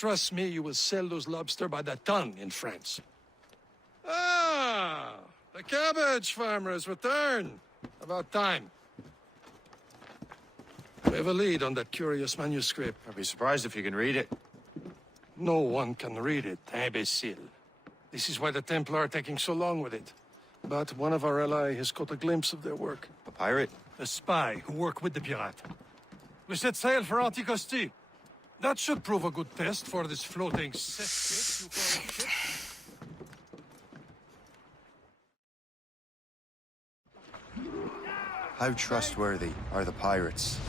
Trust me, you will sell those lobster by the ton in France. Ah, the cabbage farmer's return. About time. We have a lead on that curious manuscript. I'd be surprised if you can read it. No one can read it, imbecile. This is why the Templar are taking so long with it. But one of our allies has caught a glimpse of their work. A pirate? A spy who worked with the pirate. We set sail for Anticosti. That should prove a good test for this floating cesspit you call a ship. How trustworthy are the pirates?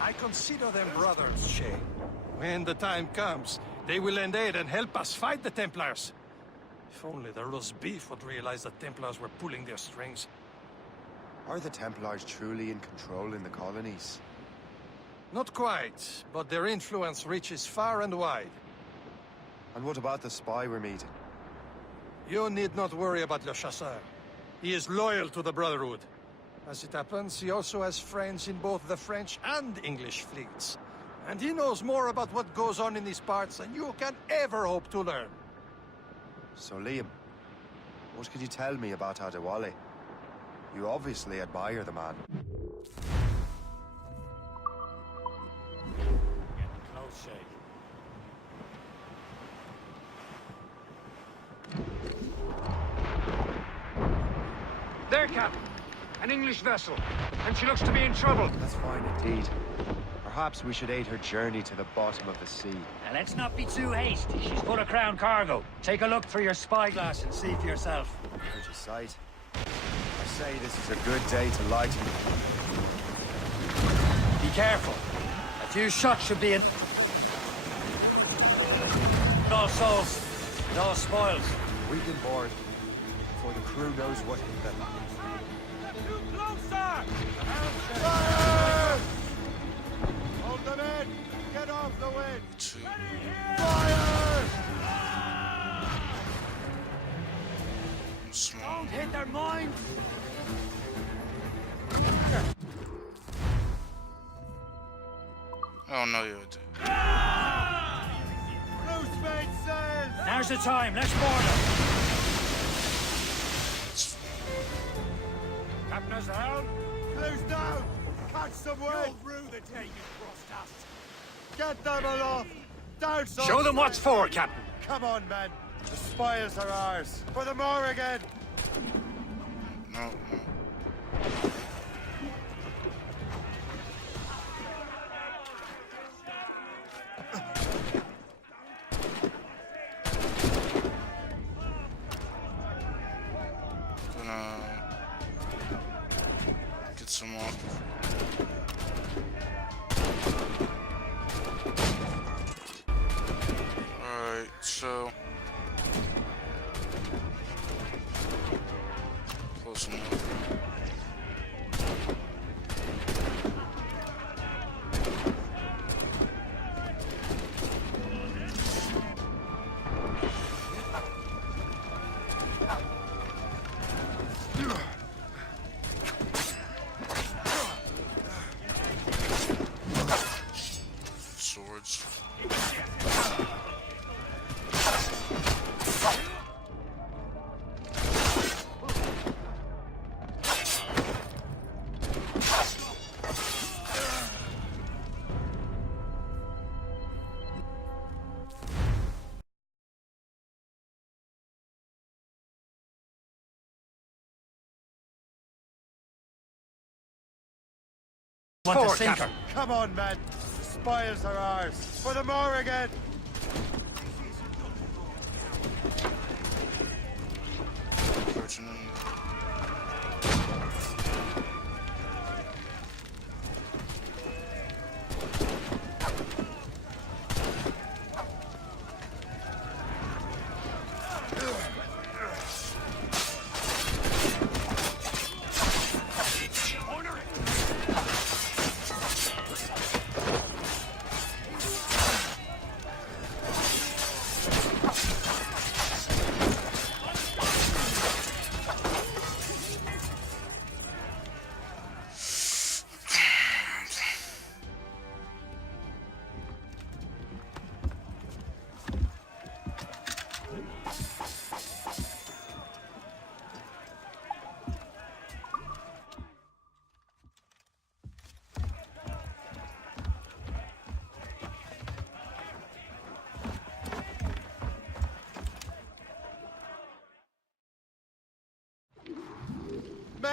I consider them brothers, Shay. When the time comes, they will lend aid and help us fight the Templars. If only the roast beef would realize the Templars were pulling their strings. Are the Templars truly in control in the colonies? Not quite, but their influence reaches far and wide. And what about the spy we're meeting? You need not worry about Le Chasseur. He is loyal to the Brotherhood. As it happens, he also has friends in both the French and English fleets. And he knows more about what goes on in these parts than you can ever hope to learn. So Liam, what could you tell me about Adewale? You obviously admire the man. Close, Shay. There, Captain. An English vessel, and she looks to be in trouble. That's fine indeed. Perhaps we should aid her journey to the bottom of the sea. Now let's not be too hasty. She's full of crown cargo. Take a look through your spyglass and see for yourself. Pretty sight. I say this is a good day to lighten. Be careful. A few shots should be in. All souls, and all spoils. We can board before the crew knows what hit them. Too closer! Fire! Hold them in! Get off the wind! Ready here! Fire! Don't hit their minds! Oh no, you do. Loose made sails! Now's the time, let's board them! Captain us the helm! Close down! Catch some wind! Through the day you crossed us! Get them aloft! Down some! Show them what's for, Captain. Come on, men! The spoils are ours! For the more again! No, no. Gonna get some more. Alright, so close enough. Swords. Want to sink her? Come on, men! The spoils are ours! For the more again! Fortunately.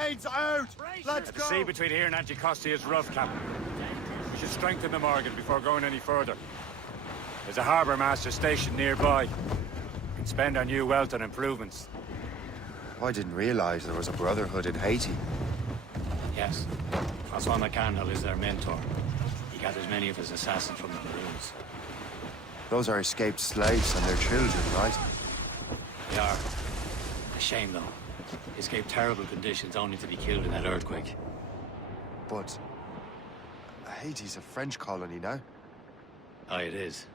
Blades out! Let's The go! sea between here and Anticosti is rough, Captain. We should strengthen the Morgan before going any further. There's a harbour master stationed nearby. We can spend our new wealth on improvements. I didn't realize there was a brotherhood in Haiti. Yes. Francois McCandle is their mentor. He gathers many of his assassins from the Maroons. Those are escaped slaves and their children, right? They are. A shame, though. They escaped terrible conditions only to be killed in that earthquake. But Haiti's a French colony now. Aye, it is.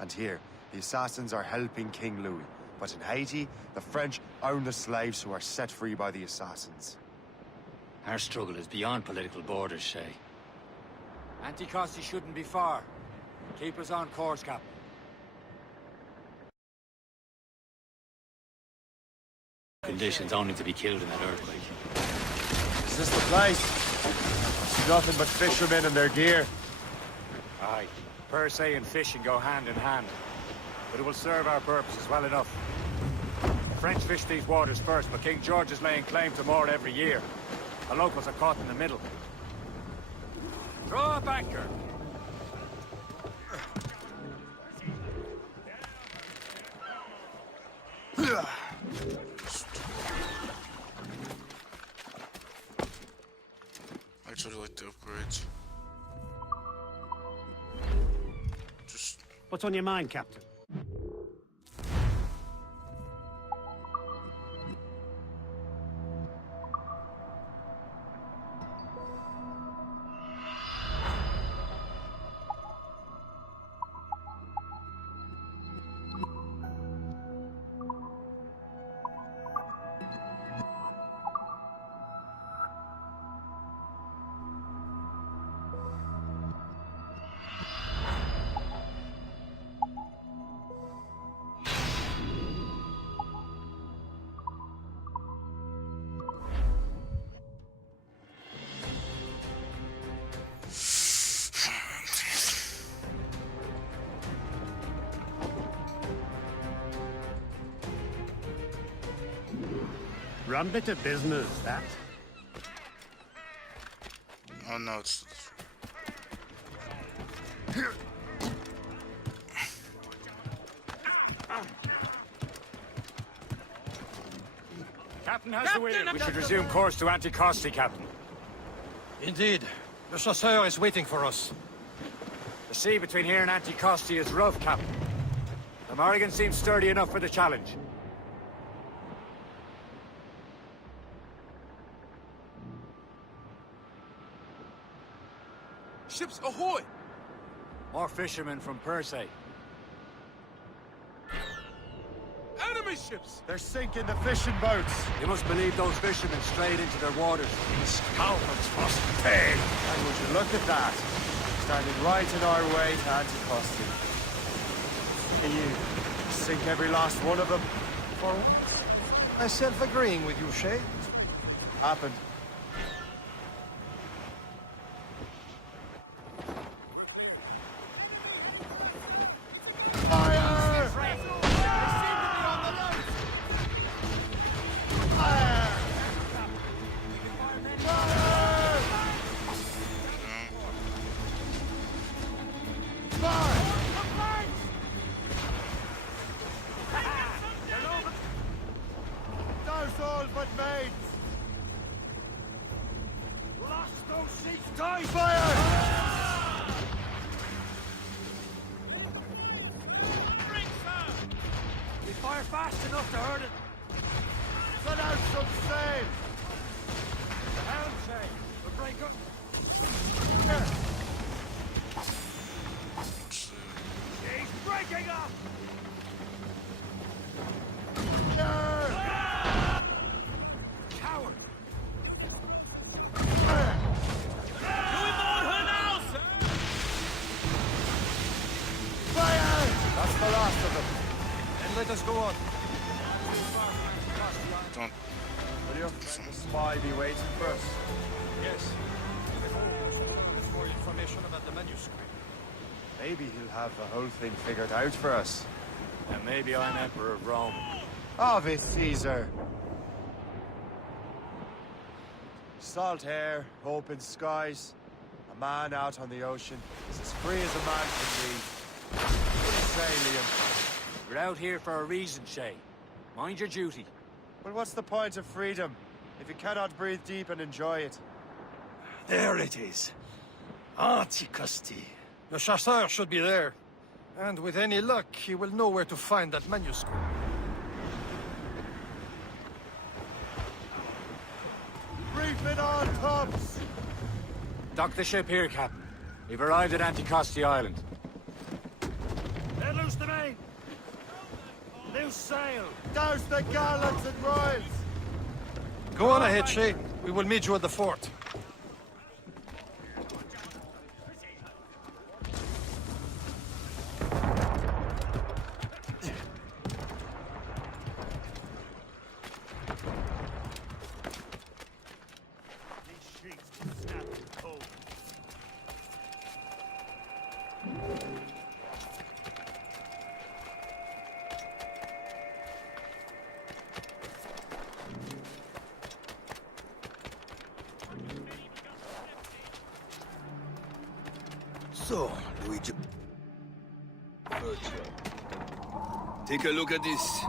And here, the assassins are helping King Louis. But in Haiti, the French own the slaves who are set free by the assassins. Our struggle is beyond political borders, Shay. Anticosti shouldn't be far. Keep us on course, Captain. Conditions only to be killed in that earthquake. Is this the place? Nothing but fishermen and their gear. Aye. Per se and fishing go hand in hand. But it will serve our purposes well enough. The French fish these waters first, but King George is laying claim to more every year. The locals are caught in the middle. Throw up anchor! I actually like the upgrades. Just What's on your mind, Captain? Rum bit of business, that. oh no, it's Captain has the wheel. We should resume course to Anticosti, Captain. Indeed. Le Chasseur is waiting for us. The sea between here and Anticosti is rough, Captain. The Morrigan seems sturdy enough for the challenge. Ships ahoy! More fishermen from Persay. Enemy ships! They're sinking the fishing boats. You must believe those fishermen strayed into their waters. These cowards must pay. And would you look at that? Standing right in our way to Anticosti. Can you sink every last one of them? For myself agreeing with you, Shay. Happened. All but maids! Lost those ships, die! Fire! We fire fast enough to hurt it. Let out some sail! The helm, Shay. We'll break up. He's breaking up! Coward! Fire! That's the last of them. Then let us go on. don't. Will your friend the spy be waiting for us? Yes. For information about the manuscript. Maybe he'll have the whole thing figured out for us. And maybe I'm Emperor of Rome. Ave Caesar! Salt air, open skies. A man out on the ocean is as free as a man can be. What do you say, Liam? We're out here for a reason, Shay. Mind your duty. Well, what's the point of freedom if you cannot breathe deep and enjoy it? There it is. Anticosti. Le Chasseur should be there. And with any luck, he will know where to find that manuscript. Reef it on, Tubbs! Dock the ship here, Captain. We've arrived at Anticosti Island. Let loose the main! Loose sail! Douse the gallants and royals! Go on ahead, Shay. We will meet you at the fort. These sheets will snap in cold. So, Luigi. Virgil. Take a look at this.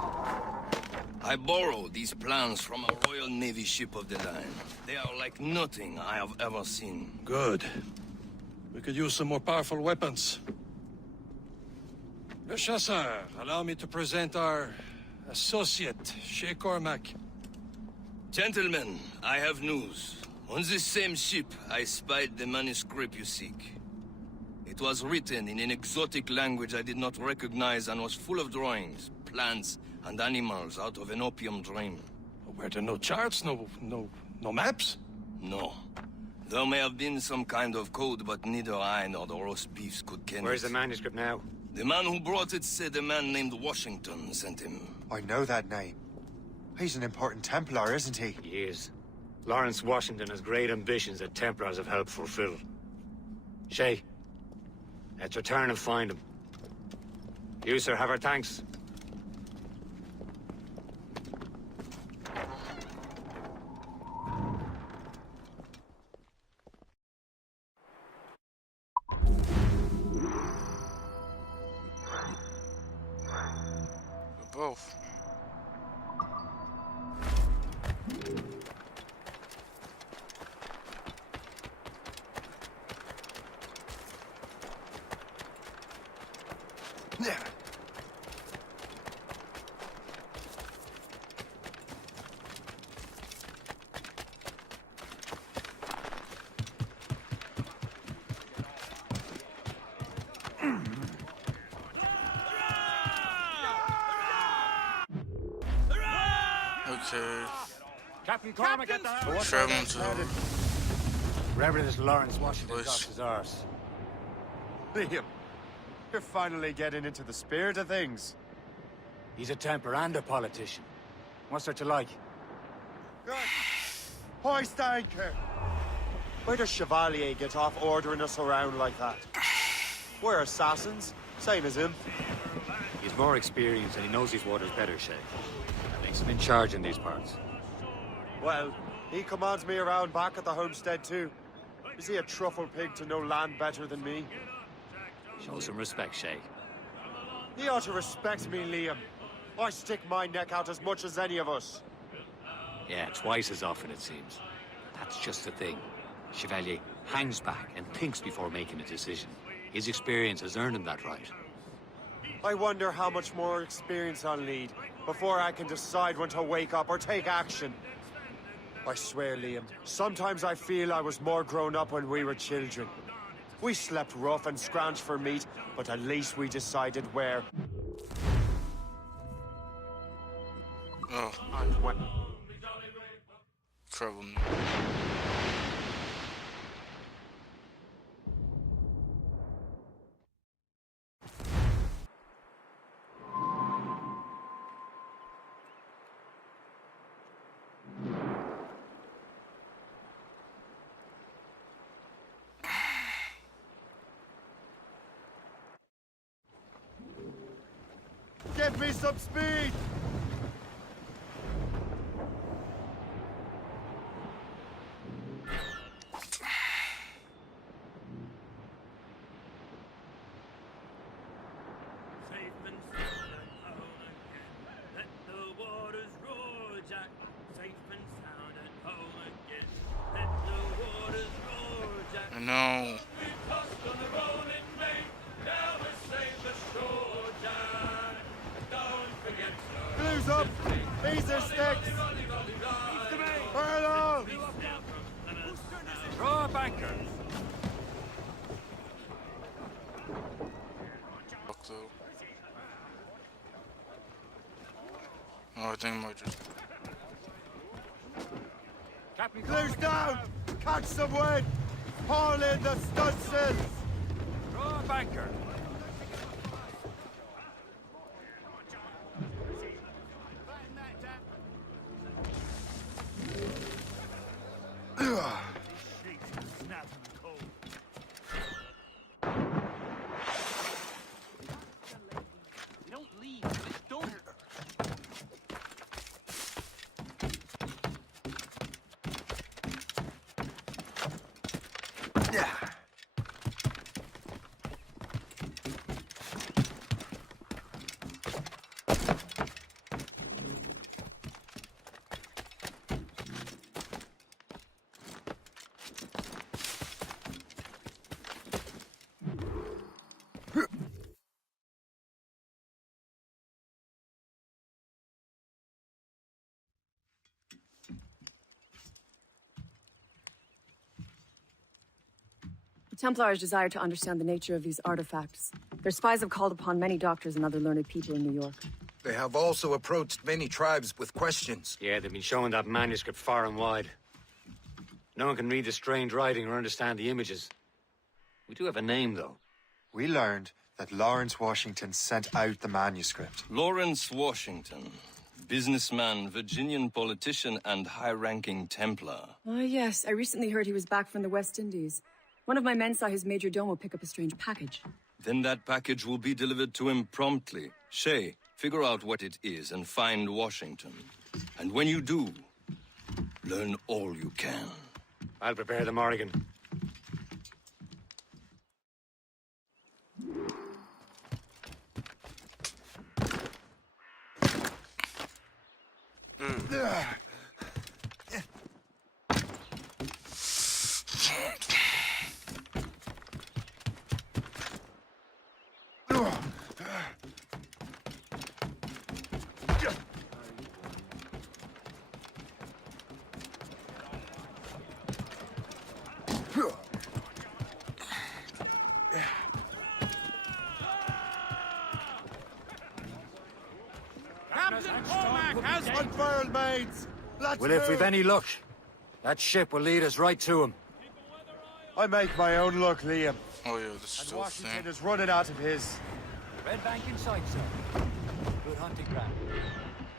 I borrowed these plans from a Royal Navy ship of the line. They are like nothing I have ever seen. Good. We could use some more powerful weapons. Le Chasseur, allow me to present our associate, Shay Cormac. Gentlemen, I have news. On this same ship, I spied the manuscript you seek. It was written in an exotic language I did not recognize and was full of drawings, plants, and animals out of an opium dream. Were there no charts, no maps? No. There may have been some kind of code, but neither I nor the roast beefs could ken Where's it. the manuscript now? The man who brought it said a man named Washington sent him. I know that name. He's an important Templar, isn't he? He is. Lawrence Washington has great ambitions that Templars have helped fulfill. Shay, let's return and find him. You, sir, have our thanks. Both. Okay. Captain Cormac at the house. Traveling to Wherever this Lawrence Washington Place. docks is ours. Liam, you're finally getting into the spirit of things. He's a Templar and a politician. What's there to like? Good. Hoist anchor! Where does Chevalier get off ordering us around like that? We're assassins, same as him. He's more experienced and he knows these waters better, Shay. That makes him in charge in these parts. Well, he commands me around back at the homestead too. Is he a truffle pig to know land better than me? Show some respect, Shay. He ought to respect me, Liam. I stick my neck out as much as any of us. Yeah, twice as often it seems. That's just the thing. Chevalier hangs back and thinks before making a decision. His experience has earned him that right. I wonder how much more experience I'll need before I can decide when to wake up or take action. I swear, Liam, sometimes I feel I was more grown up when we were children. We slept rough and scrounged for meat, but at least we decided where. oh, And when. trouble. Give me some speed! No. Blues up! These are sticks! Furlough! Throw up anchor. Fuck though. Oh, I think I might just. Captain, Blues down! Catch some wind! Haul in the stunsails! throw up anchor. The Templars desire to understand the nature of these artifacts. Their spies have called upon many doctors and other learned people in New York. They have also approached many tribes with questions. Yeah, they've been showing that manuscript far and wide. No one can read the strange writing or understand the images. We do have a name, though. We learned that Lawrence Washington sent out the manuscript. Lawrence Washington. Businessman, Virginian politician, and high-ranking Templar. Ah, yes. I recently heard he was back from the West Indies. One of my men saw his major domo pick up a strange package. Then that package will be delivered to him promptly. Shay, figure out what it is and find Washington. And when you do, learn all you can. I'll prepare the Morrigan. Unfurled, mates! Let's Well, if we've move. any luck, that ship will lead us right to him. I make my own luck, Liam. Oh yeah, this is And still a Washington thing. is running out of his. Red bank in sight, sir. Good hunting ground.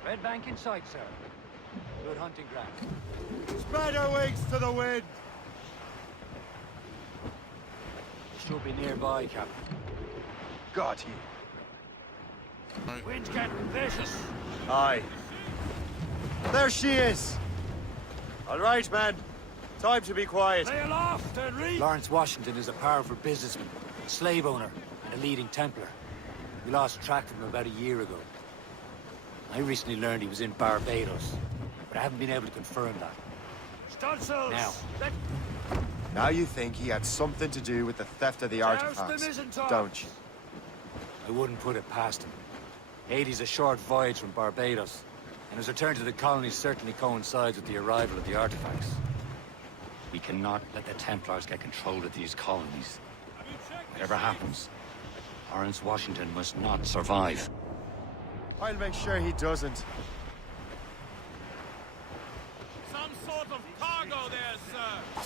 Red bank in sight, sir. Good hunting ground. Spread our wings to the wind! Should be nearby, Captain. Got you. Wind's getting vicious. Aye. There she is! All right, man. Time to be quiet. Lay aloft, Henry. Lawrence Washington is a powerful businessman, slave owner, and a leading Templar. We lost track of him about a year ago. I recently learned he was in Barbados, but I haven't been able to confirm that. Stunsels. Now. Now you think he had something to do with the theft of the Douse the artifacts, mizzen-tops. don't you? I wouldn't put it past him. Haiti's a short voyage from Barbados, and his return to the colonies certainly coincides with the arrival of the artifacts. We cannot let the Templars get control of these colonies. Whatever happens, Lawrence Washington must not survive. I'll make sure he doesn't. Some sort of cargo there, sir.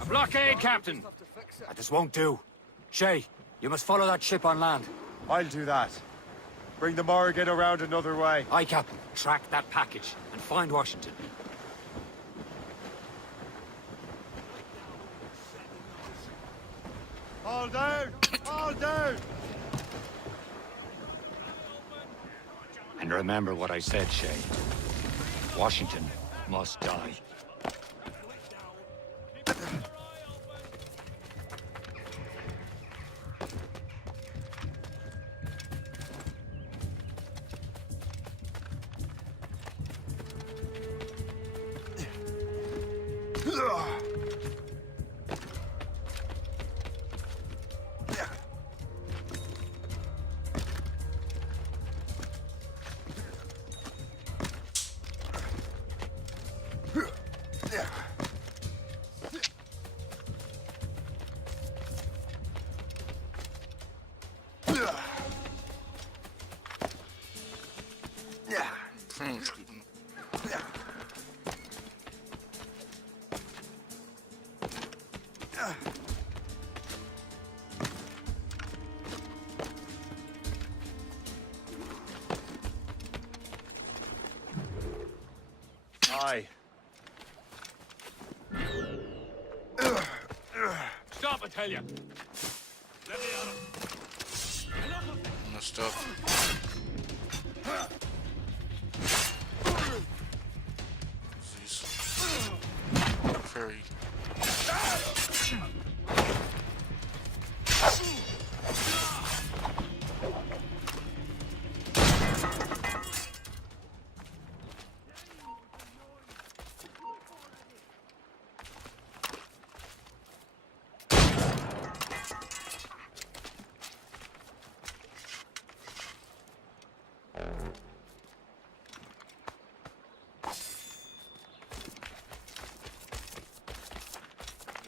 A blockade, Captain! This won't do. Shay, you must follow that ship on land. I'll do that. Bring the Morrigan around another way. Aye, Captain. Track that package and find Washington. All down! All down! And remember what I said, Shay. Washington must die. Pretty much keeping Aye. Stop, I tell you. Let me out. messed up. Jeez. Very.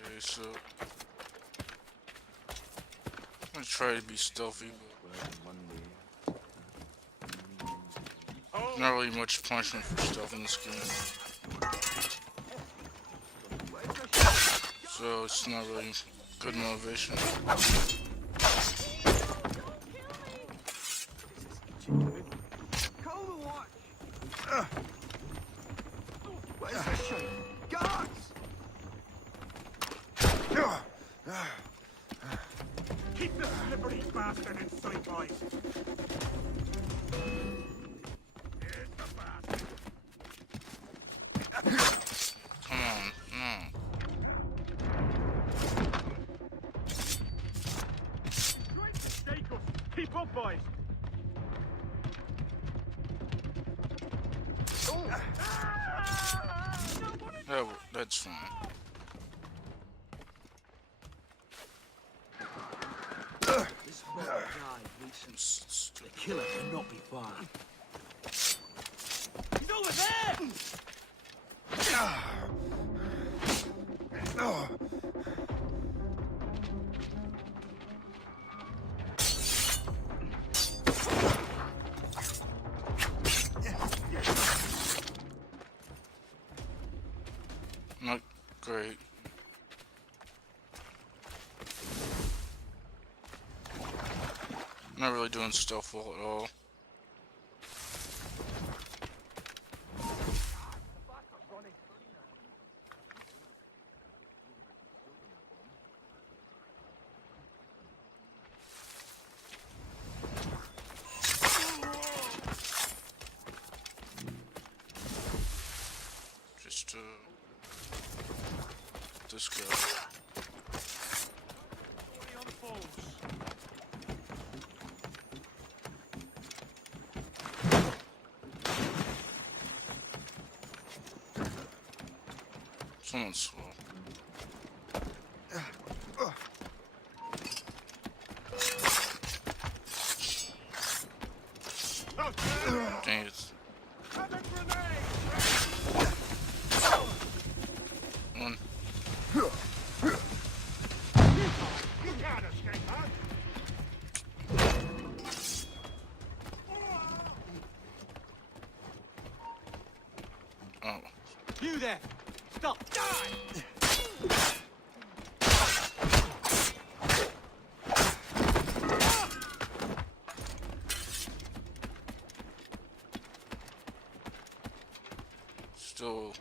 Okay, so I'm gonna try to be stealthy, but not really much punishment for stealth in this game. So it's not really good motivation. Keep the slippery bastard in sight, boys. Here's the bastard. Come on, no. Trying to stake us. Keep up, boys. That's fine. This rock guy reaches. The killer cannot be far. He's over there! Not great. Not really doing stealth well at all. Just this guy. Someone's slow. Dang it. One. You can't escape, huh? Oh. You there! Stop! Die! Still.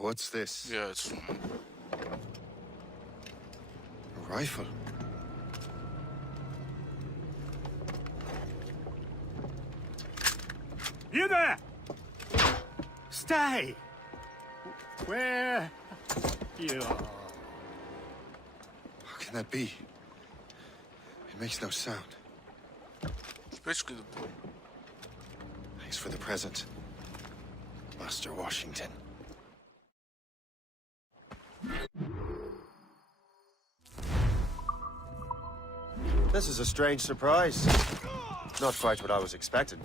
What's this? Yeah, it's fine. A rifle. You there! Stay! Where you are. How can that be? It makes no sound. It's basically the boat. Thanks for the present, Master Washington. This is a strange surprise. Not quite what I was expecting.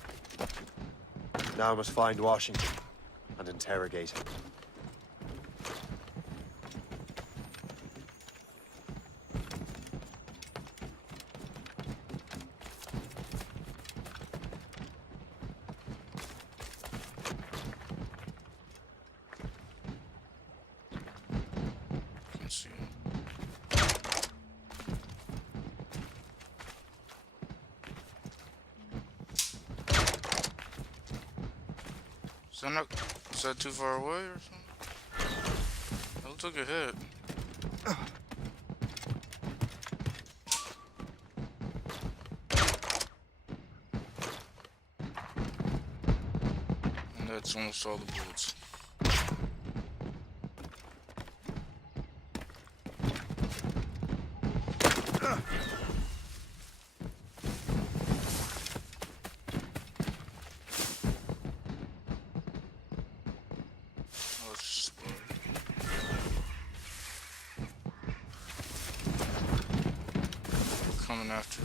Now I must find Washington and interrogate him. Can't see him. Is that too far away or something? That looks like a hit. And that's almost all the bullets. Coming after.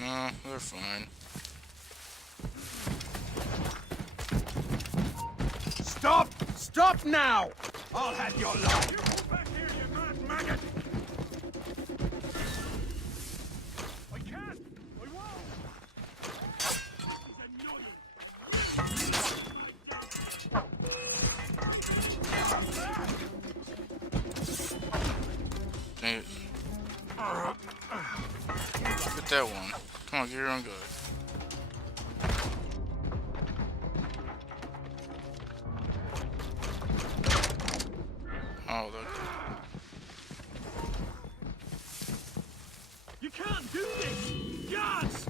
No, they're fine. Stop! Stop now! I'll have your life! You move back here, you mad maggot! I can't! I won't! He's annoying! Dang it. Get that one. Come on, get your own good. Oh, that. You can't do this! Guards!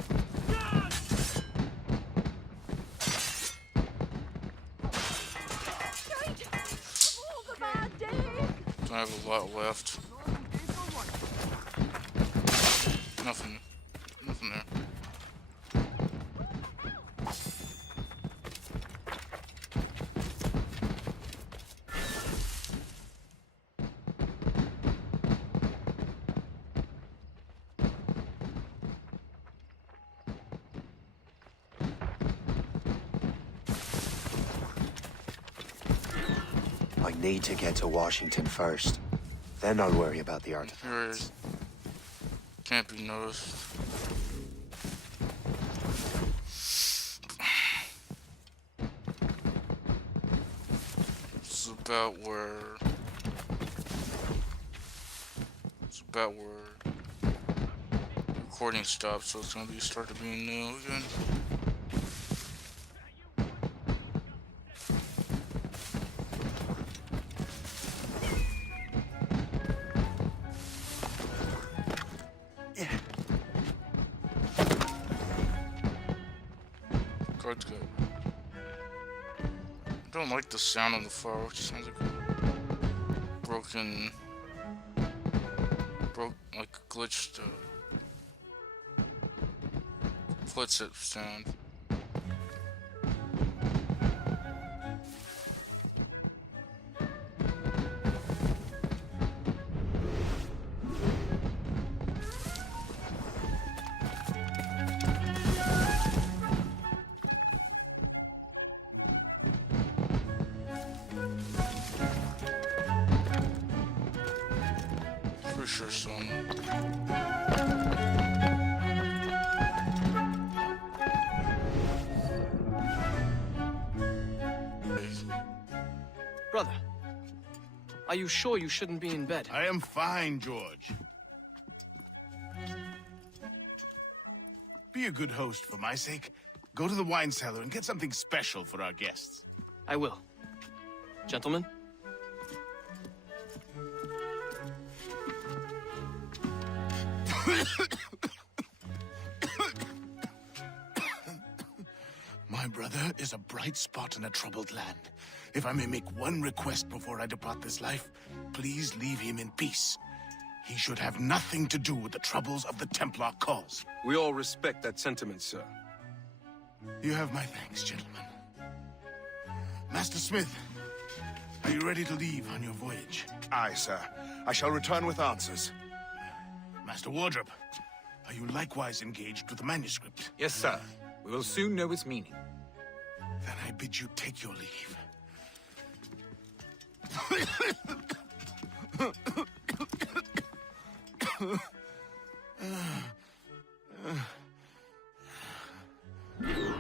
Guards! Don't have a lot left. Nothing. Nothing there. I need to get to Washington first. Then I'll worry about the artifact. Here it is. Can't be noticed. It's about where recording stopped, so it's gonna be started being new again. Guard's good. I don't like the sound on the far, which sounds like like glitched, Flitsit sound. Pretty sure some. Brother, are you sure you shouldn't be in bed? I am fine, George. Be a good host for my sake. Go to the wine cellar and get something special for our guests. I will. Gentlemen? My My brother is a bright spot in a troubled land. If I may make one request before I depart this life, please leave him in peace. He should have nothing to do with the troubles of the Templar cause. We all respect that sentiment, sir. You have my thanks, gentlemen. Master Smith, are you ready to leave on your voyage? Aye, sir. I shall return with answers. Master Wardrop, are you likewise engaged with the manuscript? Yes, sir. We will soon know its meaning. Then I bid you take your leave.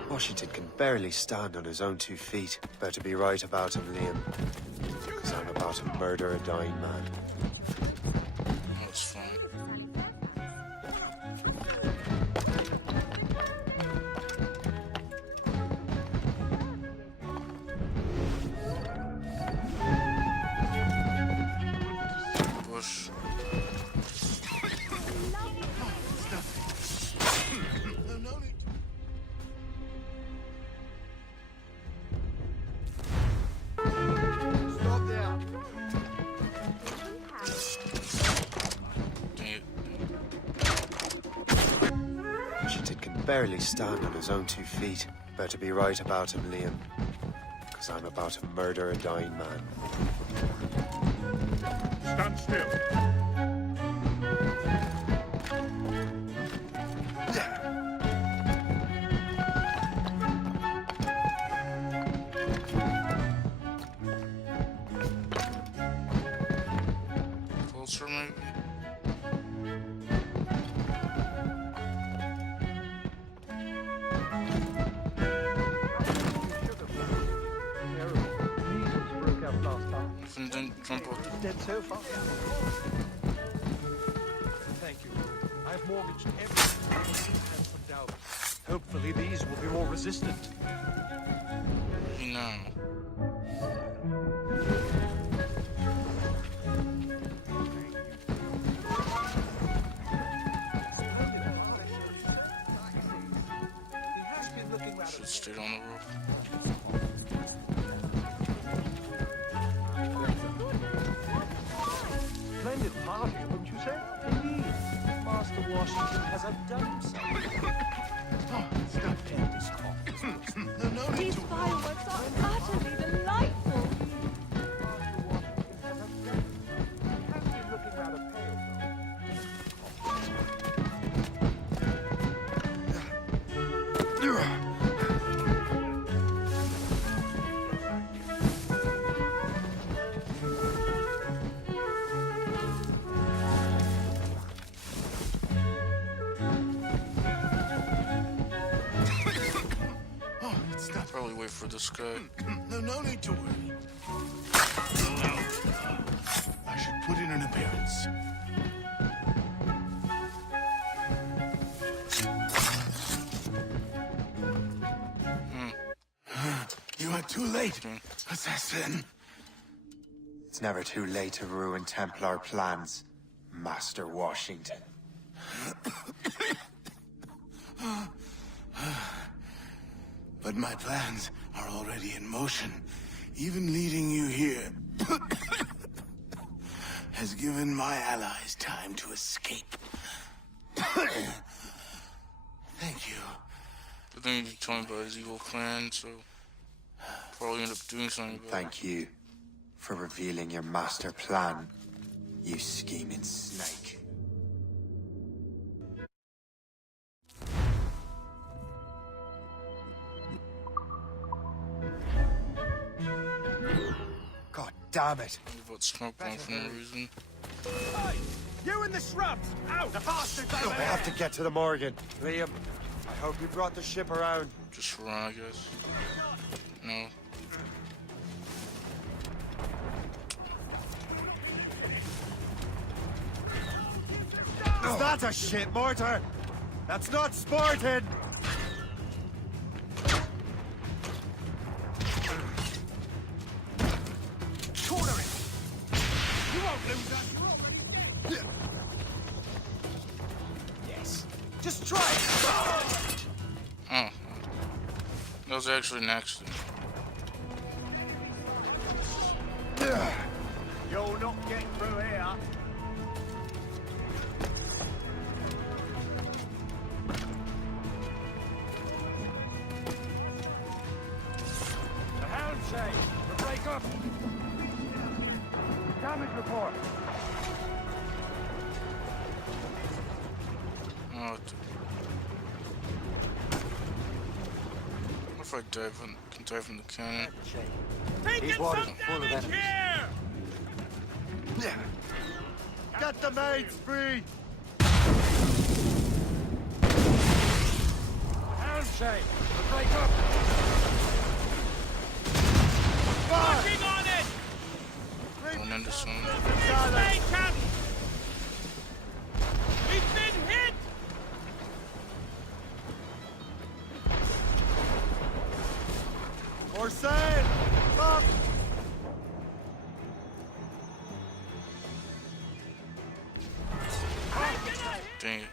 Washington can barely stand on his own 2 feet. Better be right about him, Liam. Because I'm about to murder a dying man. That's fine. Bush. Washington can barely stand on his own 2 feet. Better be right about him, Liam. Because I'm about to murder a dying man. Stand still. Closer, maybe? If you didn't jump up. Dead so far. Thank you. I've mortgaged everything and some doubt. Hopefully these will be more resistant. You know. Should stay on the rope. Splendid party, wouldn't you say? Indeed. Master Washington has outdone himself. Oh, stop paying this call. These fireworks are utterly delightful. Probably wait for this guy. No need to worry. I should put in an appearance. You are too late, assassin. It's never too late to ruin Templar plans, Master Washington. But my plans are already in motion. Even leading you here has given my allies time to escape. Thank you. But then you told me about his evil clan, so probably end up doing something about it. Thank you for revealing your master plan, you scheming snake. God damn it! About smoke bomb for no reason. Hey! You in the shrubs! Out! The bastards over I have to get to the Morgan. Liam, I hope you brought the ship around. Just run, I guess. No. Is that a shit mortar? That's not sporting! corner it! You won't lose that. Yes. Just try it! Oh. That was actually an accident. You'll not get through here. The helm change. The break up. Damage report. Oh, what if I can dive from the cannon? These waters are full of enemies. Get the maids free! Helm change. The break up. Working on it! Going into some. Stay, Captain! We've been hit! For sail! Up! Dang it.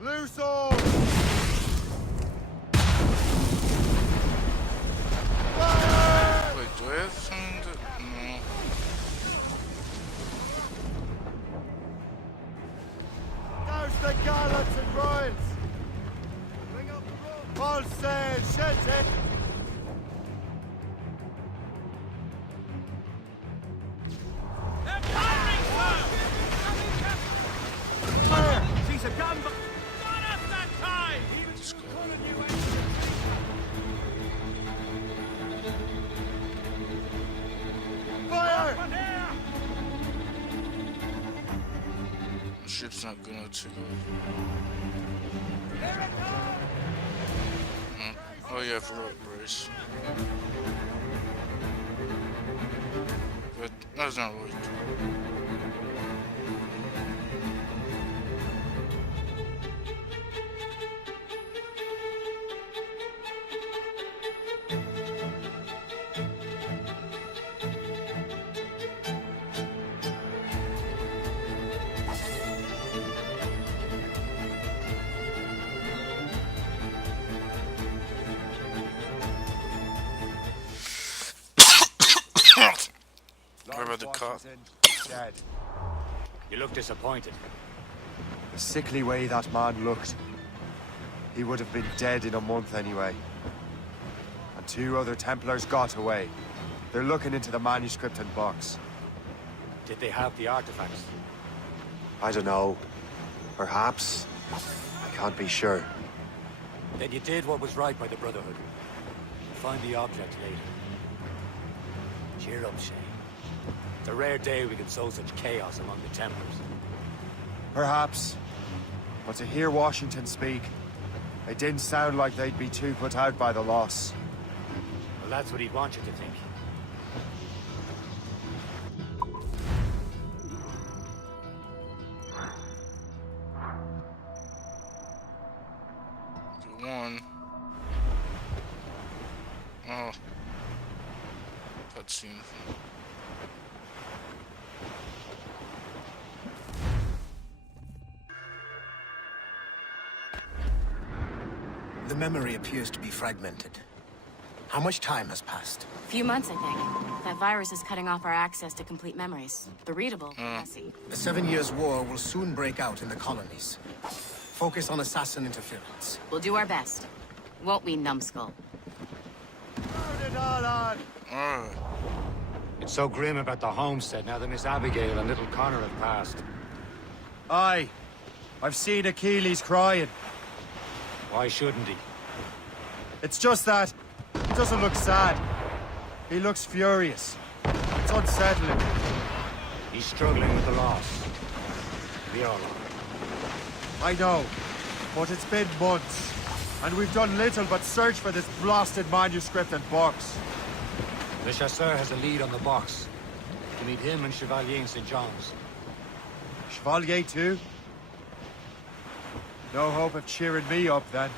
Loose all! Wait, do I have something to... No. Douse the gallants and royals! Bring up the rope! All sail, shed it! They're firing, sir! Fire! She's a gun, but not us that time! He was calling you in. Fire! Up here! The ship's not gonna take Here it comes! Oh yeah, I forgot brace. But that's not right. What about the cop? Dead. You look disappointed. The sickly way that man looked. He would have been dead in a month anyway. And 2 other Templars got away. They're looking into the manuscript and box. Did they have the artifacts? I don't know. Perhaps. I can't be sure. Then you did what was right by the Brotherhood. Find the object later. Cheer up, Shay. It's a rare day we can sow such chaos among the Templars. Perhaps. But to hear Washington speak, it didn't sound like they'd be too put out by the loss. Well, that's what he'd want you to think. One. Oh. Cutscene. The memory appears to be fragmented. How much time has passed? A few months, I think. That virus is cutting off our access to complete memories. The readable, messy. The 7 Years' War will soon break out in the colonies. Focus on assassin interference. We'll do our best. Won't we, numbskull? Turn it all on! Alright. It's so grim about the homestead now that Miss Abigail and little Connor have passed. Aye. I've seen Achilles crying. Why shouldn't he? It's just that he doesn't look sad. He looks furious. It's unsettling. He's struggling with the loss. We all are. I know, but it's been months, and we've done little but search for this blasted manuscript and box. Le Chasseur has a lead on the box. You meet him and Chevalier in St. John's. Chevalier too? No hope of cheering me up then.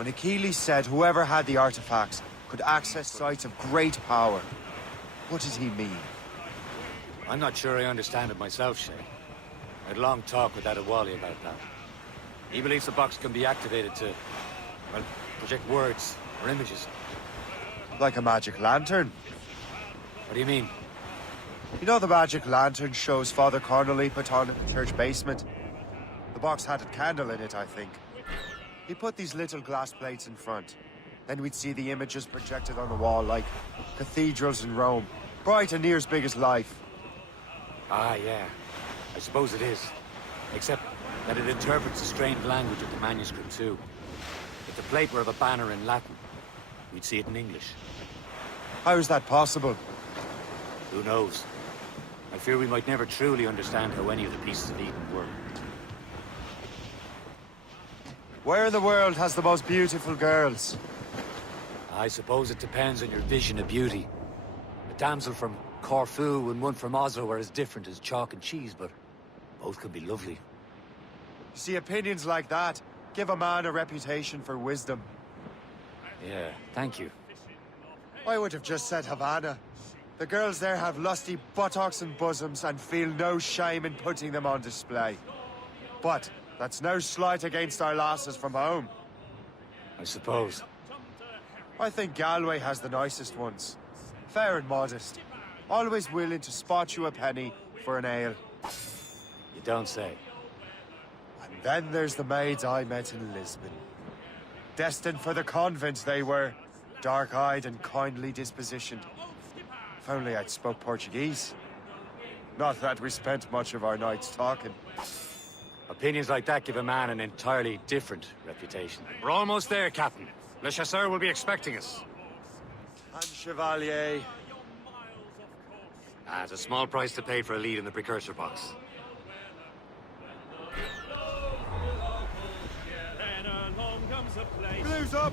When Achilles said whoever had the artifacts could access sites of great power, what did he mean? I'm not sure I understand it myself, Shay. I had a long talk with Adewale about that. He believes the box can be activated to, well, project words or images. Like a magic lantern? What do you mean? You know the magic lantern shows Father Connolly put on in the church basement? The box had a candle in it, I think. He put these little glass plates in front. Then we'd see the images projected on the wall like cathedrals in Rome. Bright and near as big as life. Ah, yeah. I suppose it is. Except that it interprets the strange language of the manuscript, too. If the plate were of a banner in Latin, we'd see it in English. How is that possible? Who knows? I fear we might never truly understand how any of the pieces of Eden were. Where in the world has the most beautiful girls? I suppose it depends on your vision of beauty. A damsel from Corfu and one from Oslo are as different as chalk and cheese, but both can be lovely. You see, opinions like that give a man a reputation for wisdom. Yeah, thank you. I would have just said Havana. The girls there have lusty buttocks and bosoms and feel no shame in putting them on display. But that's no slight against our lasses from home. I suppose. I think Galway has the nicest ones. Fair and modest. Always willing to spot you a penny for an ale. You don't say. And then there's the maids I met in Lisbon. Destined for the convent they were. Dark-eyed and kindly dispositioned. If only I'd spoke Portuguese. Not that we spent much of our nights talking. Opinions like that give a man an entirely different reputation. We're almost there, Captain. Le Chasseur will be expecting us. And Chevalier. It's a small price to pay for a lead in the precursor box. Blues up!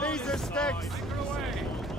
These are sticks!